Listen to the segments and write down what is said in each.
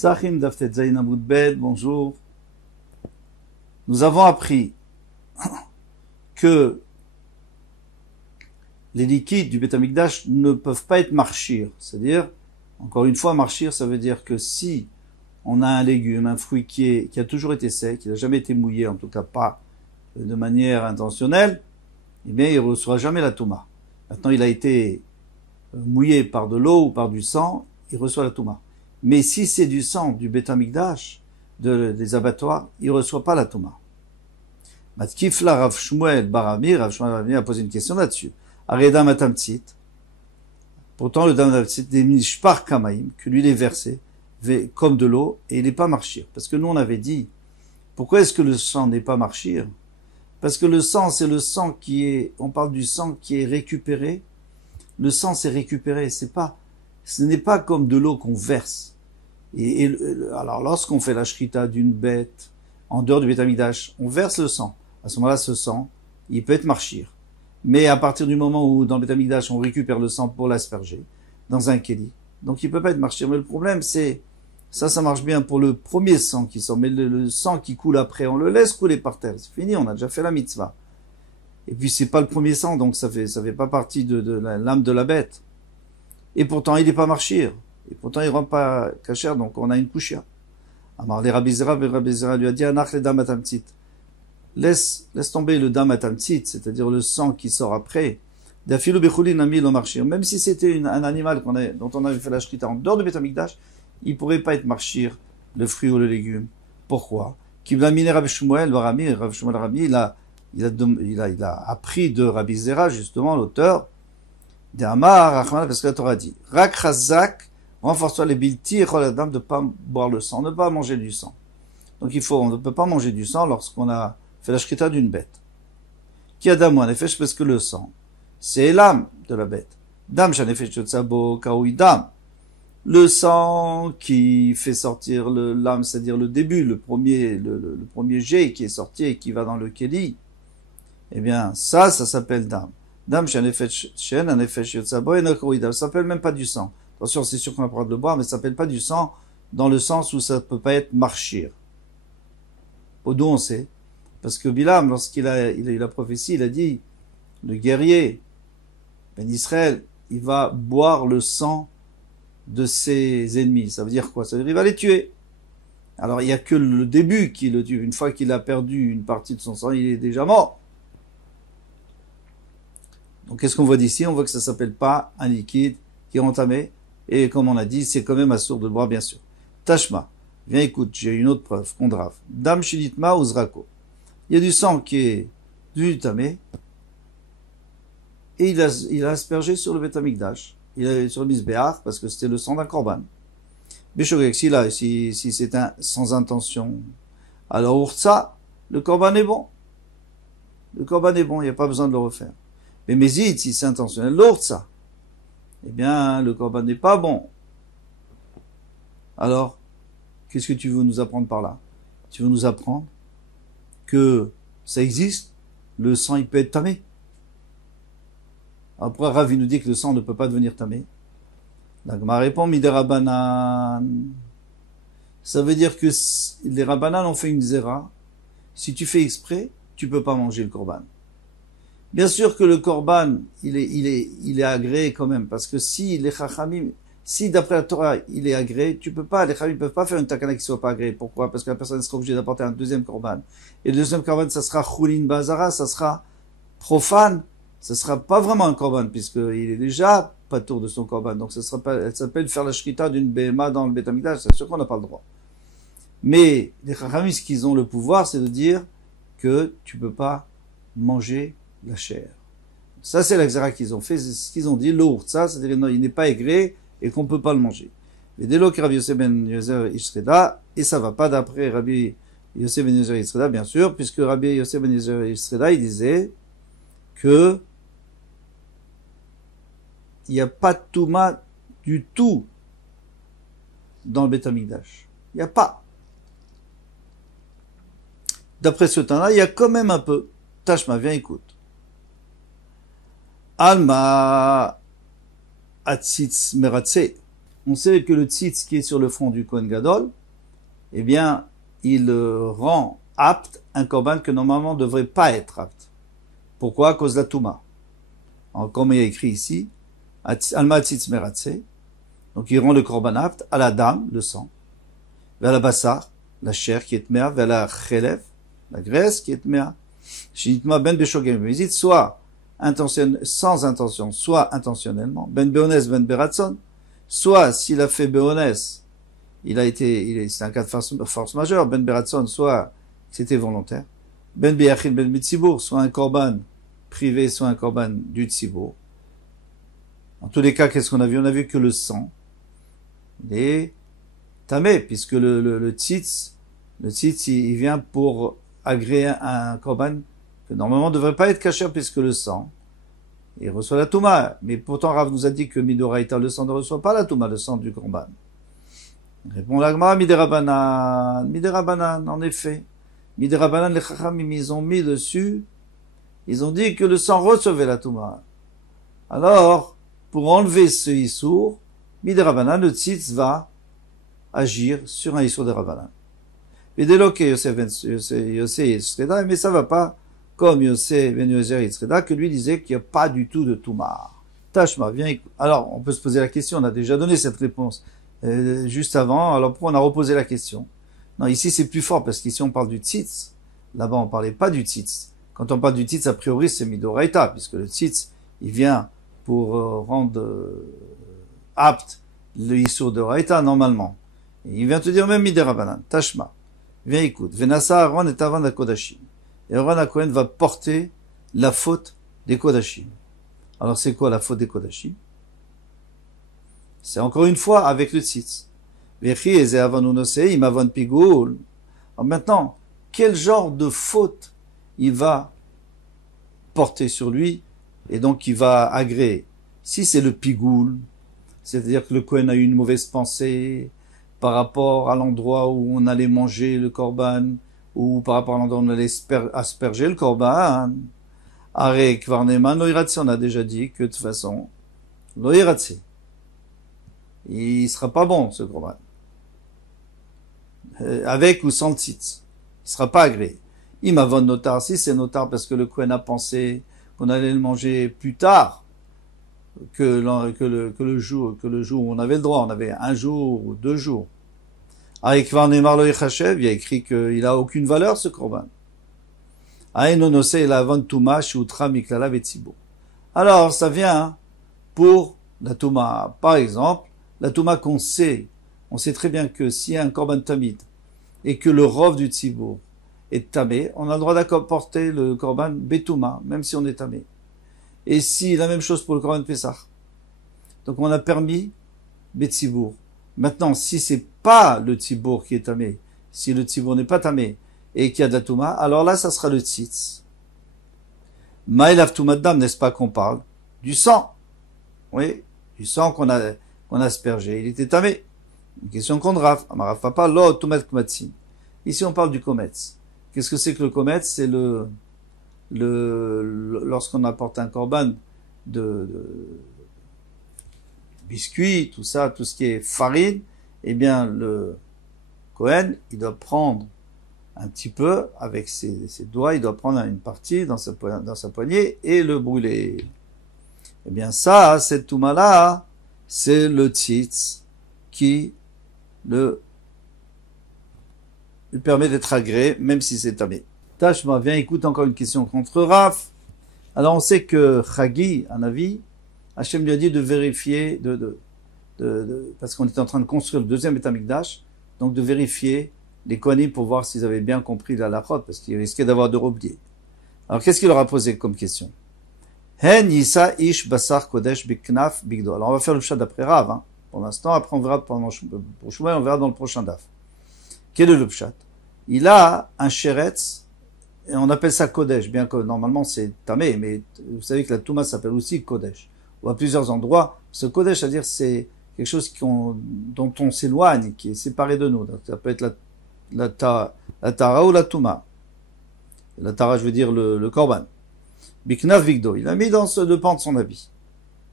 Psachim Daftet Zayin Amud Bet, bonjour. Nous avons appris que les liquides du Beth Amikdash ne peuvent pas être marchir. C'est-à-dire, encore une fois, marchir, ça veut dire que si on a un légume, un fruit qui a toujours été sec, qui n'a jamais été mouillé, en tout cas pas de manière intentionnelle, eh bien, il ne reçoit jamais la touma. Maintenant, il a été mouillé par de l'eau ou par du sang, il reçoit la touma. Mais si c'est du sang du Beth Amikdash, des abattoirs, il ne reçoit pas la touma. Matkifla Rav Shmuel Barami, Rav Shmuel Barami a posé une question là-dessus. Areda Matamtsit. Pourtant, le dam Matamtsit, des mishpar kamaim, que lui il est versé, comme de l'eau, et il n'est pas marchir. Parce que nous, on avait dit, pourquoi est-ce que le sang n'est pas marchir? Parce que le sang, c'est le sang on parle du sang qui est récupéré. Le sang, c'est récupéré. Ce n'est pas comme de l'eau qu'on verse. Alors, lorsqu'on fait la shrita d'une bête, en dehors du Beth Amikdash, on verse le sang. À ce moment-là, ce sang, il peut être marchir. Mais à partir du moment où, dans le Beth Amikdash, on récupère le sang pour l'asperger, dans un kéli, donc il peut pas être marchir. Mais le problème, c'est, ça marche bien pour le premier sang qui sort, mais le sang qui coule après, on le laisse couler par terre. C'est fini, on a déjà fait la mitzvah. Et puis c'est pas le premier sang, donc ça fait pas partie de l'âme de la bête. Et pourtant, il n'est pas marchir. Et pourtant, il rend pas kasher, donc on a une kushia. Amar les Rabbi Zera lui a dit, Anach le dam atamtsit. Laisse tomber le dam atamtsit, c'est-à-dire le sang qui sort après. Dafilu bechulin nami lo marchir. Même si c'était un animal dont on avait fait la shrita en dehors du Beth Amikdash, il pourrait pas être marchir, le fruit ou le légume. Pourquoi? Kibla mine Rav Shmuel Barami, Rav Shmuel Barami, il a appris de Rabbi Zera, justement, l'auteur, d'Amar, Rachman, parce que la Torah dit, Rak Chazak, renforce-toi les bilti et chol adam de pas boire le sang, ne pas manger du sang. Donc on ne peut pas manger du sang lorsqu'on a fait la shrita d'une bête. Qui a dam ou en effet, parce que le sang, c'est l'âme de la bête. Dam shan effet chotsabo kaoui dam. Le sang qui fait sortir l'âme, c'est-à-dire le début, le premier jet qui est sorti et qui va dans le kéli, eh bien, ça s'appelle dam. Dam shan effet shen, en effet chotsabo et no kaoui dam. Ça s'appelle même pas du sang. Attention, c'est sûr qu'on a le droit de le boire, mais ça s'appelle pas du sang dans le sens où ça peut pas être marchir. D'où on sait? Parce que Bilam, lorsqu'il a eu la prophétie, il a dit, le guerrier, Ben Israël, il va boire le sang de ses ennemis. Ça veut dire quoi? Ça veut dire qu'il va les tuer. Alors, il n'y a que le début qui le tue. Une fois qu'il a perdu une partie de son sang, il est déjà mort. Donc, qu'est-ce qu'on voit d'ici? On voit que ça s'appelle pas un liquide qui est entamé. Et comme on a dit, c'est quand même assourd de le boire, bien sûr. Tashma. Viens, écoute, j'ai une autre preuve, kondrav. Dam shilitma uzrako. Il y a du sang qui est du tamé. Et il a aspergé sur le Beth Amikdash. Il a sur le misbéach, parce que c'était le sang d'un korban. Béchogek, si c'est sans intention. Alors, urtsa, le korban est bon. Le korban est bon, il n'y a pas besoin de le refaire. Mais mézid, si c'est intentionnel, l'urtsa. Eh bien, le korban n'est pas bon. Alors, qu'est-ce que tu veux nous apprendre par là? Tu veux nous apprendre que ça existe, le sang il peut être tamé. Après, Rav nous dit que le sang ne peut pas devenir tamé. La Gemara répond, miderabanan. Ça veut dire que les rabanan ont fait une zéra. Si tu fais exprès, tu peux pas manger le korban. Bien sûr que le korban, il est agréé quand même, parce que si les chachamim, si d'après la Torah, il est agréé, les chachamim peuvent pas faire une takana qui soit pas agréée. Pourquoi? Parce que la personne sera obligée d'apporter un deuxième korban. Et le deuxième korban, ça sera chulin bazara, ça sera profane, ça sera pas vraiment un korban, puisqu'il est déjà pas tour de son korban. Donc elle s'appelle faire la shrita d'une béma dans le Beth Amikdash, c'est sûr qu'on n'a pas le droit. Mais les chachamim, ce qu'ils ont le pouvoir, c'est de dire que tu peux pas manger la chair. Ça, c'est l'exara qu'ils ont fait, c'est ce qu'ils ont dit, lourd, ça, c'est-à-dire non, il n'est pas aigré et qu'on peut pas le manger. Et dès lors que Rabbi Yosef ben Yozer Ishreda, et ça va pas d'après Rabbi Yosef ben Yozer Ishreda, bien sûr, puisque Rabbi Yosef ben Yozer Ishreda, il disait que il n'y a pas de touma du tout dans le Beth Amikdash. Il n'y a pas. D'après ce temps-là, il y a quand même un peu. Tashma, viens, écoute. Alma atzitz meratse. on sait que le tzitz qui est sur le front du Kohen Gadol, eh bien, il rend apte un korban que normalement ne devrait pas être apte. Pourquoi? À cause de la touma. Comme il y a écrit ici, Alma tzitz meratse, donc il rend le korban apte à la dame, le sang, vers la bassar, la chair qui est tmea, vers la chelev, la graisse qui est tmea, shinitma ben beshogem bezit, soit sans intention, soit intentionnellement, ben beones ben beratson, soit s'il a fait beones, c'est un cas de force majeure, ben beratson, soit c'était volontaire, ben beyachil ben mitzibour, soit un korban privé, soit un korban du tzibour. En tous les cas, qu'est-ce qu'on a vu? On a vu que le sang est tamé, puisque le tzitz, il vient pour agréer un korban que normalement ne devrait pas être caché, puisque le sang, il reçoit la touma. Mais pourtant, Rav nous a dit que midoraita, le sang ne reçoit pas la touma, le sang du korban. Répond l'agma, miderabanan, en effet. Miderabanan, les chachamim, ils ont mis dessus, ils ont dit que le sang recevait la touma. Alors, pour enlever ce issour, miderabanan, le tzitz va agir sur un issour de Rabanan. Mais mais ça va pas comme Yosef ben Yozer Yitzreda, que lui disait qu'il n'y a pas du tout de Touma. Tashma, viens écoute. Alors, on peut se poser la question, on a déjà donné cette réponse juste avant, alors pourquoi on a reposé la question? Non, ici c'est plus fort, parce qu'ici on parle du tzitz, là-bas on parlait pas du tzitz. Quand on parle du tzitz, a priori c'est midoraita, puisque le tzitz, il vient pour rendre apte le issour de raita, normalement. Et il vient te dire même miderabanan, Tashma. Viens écoute. Venasa Aaron et Avan la Kodashim. Et Aaron à Kohen va porter la faute des Kodashim. Alors c'est quoi la faute des Kodashim? C'est encore une fois avec le tzitz. Vechi eze Avan unosei im Avan pigoul. Alors maintenant, quel genre de faute il va porter sur lui et donc il va agréer? Si c'est le pigoul, c'est-à-dire que le Kohen a eu une mauvaise pensée par rapport à l'endroit où on allait manger le korban, ou par rapport à l'endroit où on allait asperger le korban. Arek varneman loiratse, on a déjà dit que de toute façon, loiratse, il sera pas bon ce korban. Avec ou sans tzitz, il sera pas agréé. Imavon notar, si c'est notar parce que le Kohen a pensé qu'on allait le manger plus tard, que le jour où on avait le droit, on avait un jour ou 2 jours. Avec Varnemar lo Yechachev, il y a écrit qu'il a aucune valeur, ce korban. Alors, ça vient pour la touma. Par exemple, la touma on sait très bien que s'il y a un korban tamid, et que le rov du tzibour est tamé, on a le droit d'apporter le korban betouma, même si on est tamé. Et si, la même chose pour le korban Pessah. Donc on a permis Betzibour. Maintenant, si c'est pas le Tzibour qui est tamé, si le Tzibour n'est pas tamé, et qu'il y a de la Touma, alors là, ça sera le Tzitz. Maïlav Toumaddam, n'est-ce pas qu'on parle? Du sang. Oui, du sang qu'on a aspergé. Il était tamé. Une question contre Rav. Amarav Papa, lo Toumat Kmatsin. Ici, on parle du Kometz. Qu'est-ce que c'est que le Kometz? C'est lorsqu'on apporte un korban de biscuits, tout ça, tout ce qui est farine, eh bien, le Kohen, il doit prendre un petit peu, avec ses doigts, il doit prendre une partie dans sa poignée et le brûler. Eh bien, ça, cette touma-là, c'est le tzitz qui lui permet d'être agréé, même si c'est tamé. Tashma, viens, écoute encore une question contre Raph. Alors, on sait que Chagi, un avis, Hachem lui a dit de vérifier, parce qu'on était en train de construire le deuxième Beth Amikdash, donc de vérifier les Kohanim pour voir s'ils avaient bien compris la halachot, parce qu'ils risquaient d'avoir de oubliés. Alors, qu'est-ce qu'il leur a posé comme question? Hen yisa ish basar kodesh biknaf bigdo. Alors, on va faire le pshat d'après Rav, hein. Pour l'instant, après on verra pour Shmuel, on verra dans le prochain daf. Quel est le pshat? Il a un sheretz, et on appelle ça kodesh, bien que normalement c'est tamé, mais vous savez que la touma s'appelle aussi kodesh. Ou à plusieurs endroits, ce kodesh, c'est-à-dire c'est quelque chose dont on s'éloigne, qui est séparé de nous. Donc, ça peut être la tara ou la touma. La tara, je veux dire le korban. Biknav vigdo. Il a mis dans le pan de son habit.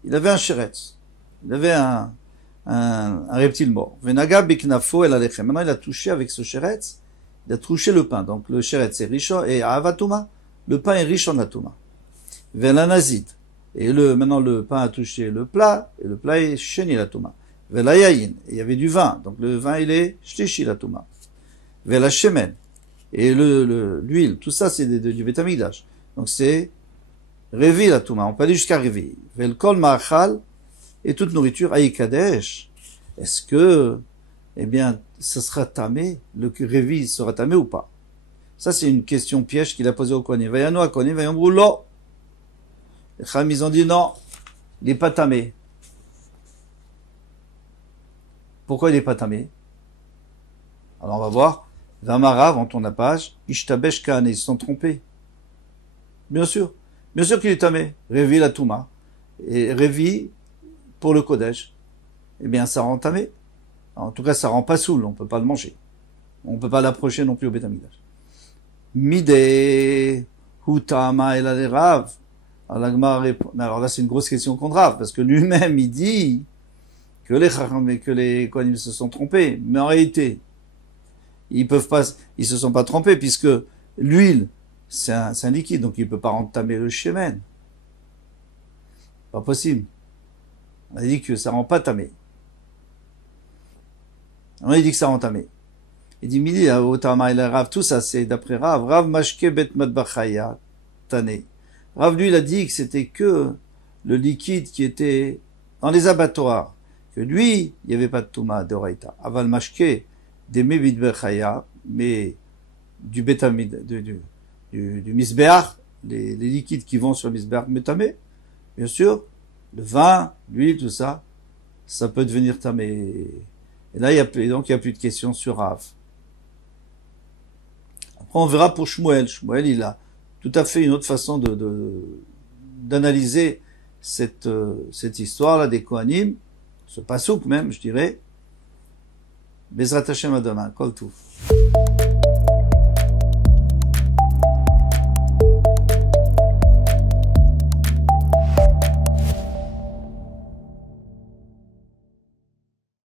Il avait un sheretz. Il avait un un reptile mort. Venaga biknafo el alechem. Maintenant, il a touché avec ce sheretz, il a touché le pain. Donc, le sheretz est rishon et avatuma. Le pain est riche en atuma. Velanazid. Et maintenant, le pain a touché le plat, et le plat est sheni l'atuma. Velayayin. Et il y avait du vin. Donc, le vin, il est shlishi l'atuma. Velashemen. Et l'huile. Tout ça, c'est du bétamigdash. Donc, c'est Révi la Touma, on peut aller jusqu'à Révi. Velkol Ma'achal, et toute nourriture, Aïkadesh. Est-ce que, eh bien, ça sera tamé, le Révi sera tamé ou pas? Ça, c'est une question piège qu'il a posée au Kohanim. Vayano à Kohanim, Vayambrou, lo. Les Chacham, ils ont dit non, il n'est pas tamé. Pourquoi il n'est pas tamé? Alors, on va voir. Vamarav, en tourne la page, Ishtabesh Kahane, ils se sont trompés. Bien sûr. Bien sûr qu'il est tamé. Révi la Touma. Et Révi, pour le Kodesh, eh bien, ça rend tamé. En tout cas, ça rend pas soul. On peut pas le manger. On peut pas l'approcher non plus au Bétamigdash. Mide, Hutama el Rav. Alors là, c'est une grosse question contre Rav, parce que lui-même, il dit que les Kohanim se sont trompés. Mais en réalité, ils se sont pas trompés, puisque l'huile, c'est un liquide, donc il peut pas rendre tamé le shemen. Pas possible. On a dit que ça rend pas tamé. On a dit que ça rend tamé. Il dit, midi, Otama et Rav, tout ça, c'est d'après Rav. Rav mashke bet madbachaya, tané. Rav, lui, il a dit que c'était que le liquide qui était dans les abattoirs. Que lui, il n'y avait pas de touma, d'oraita. Aval mashke, des mebit bechaya, mais du bétamide, du misbéach, les liquides qui vont sur le misbéach métamé, bien sûr, le vin, l'huile, tout ça, ça peut devenir tamé. Et là, il y a plus de questions sur Rav. Après, on verra pour Shmuel. Shmuel, il a tout à fait une autre façon d'analyser cette histoire-là des Kohanim, ce pasouk même, je dirais. Bezrat Hashem à demain. Kol Touf.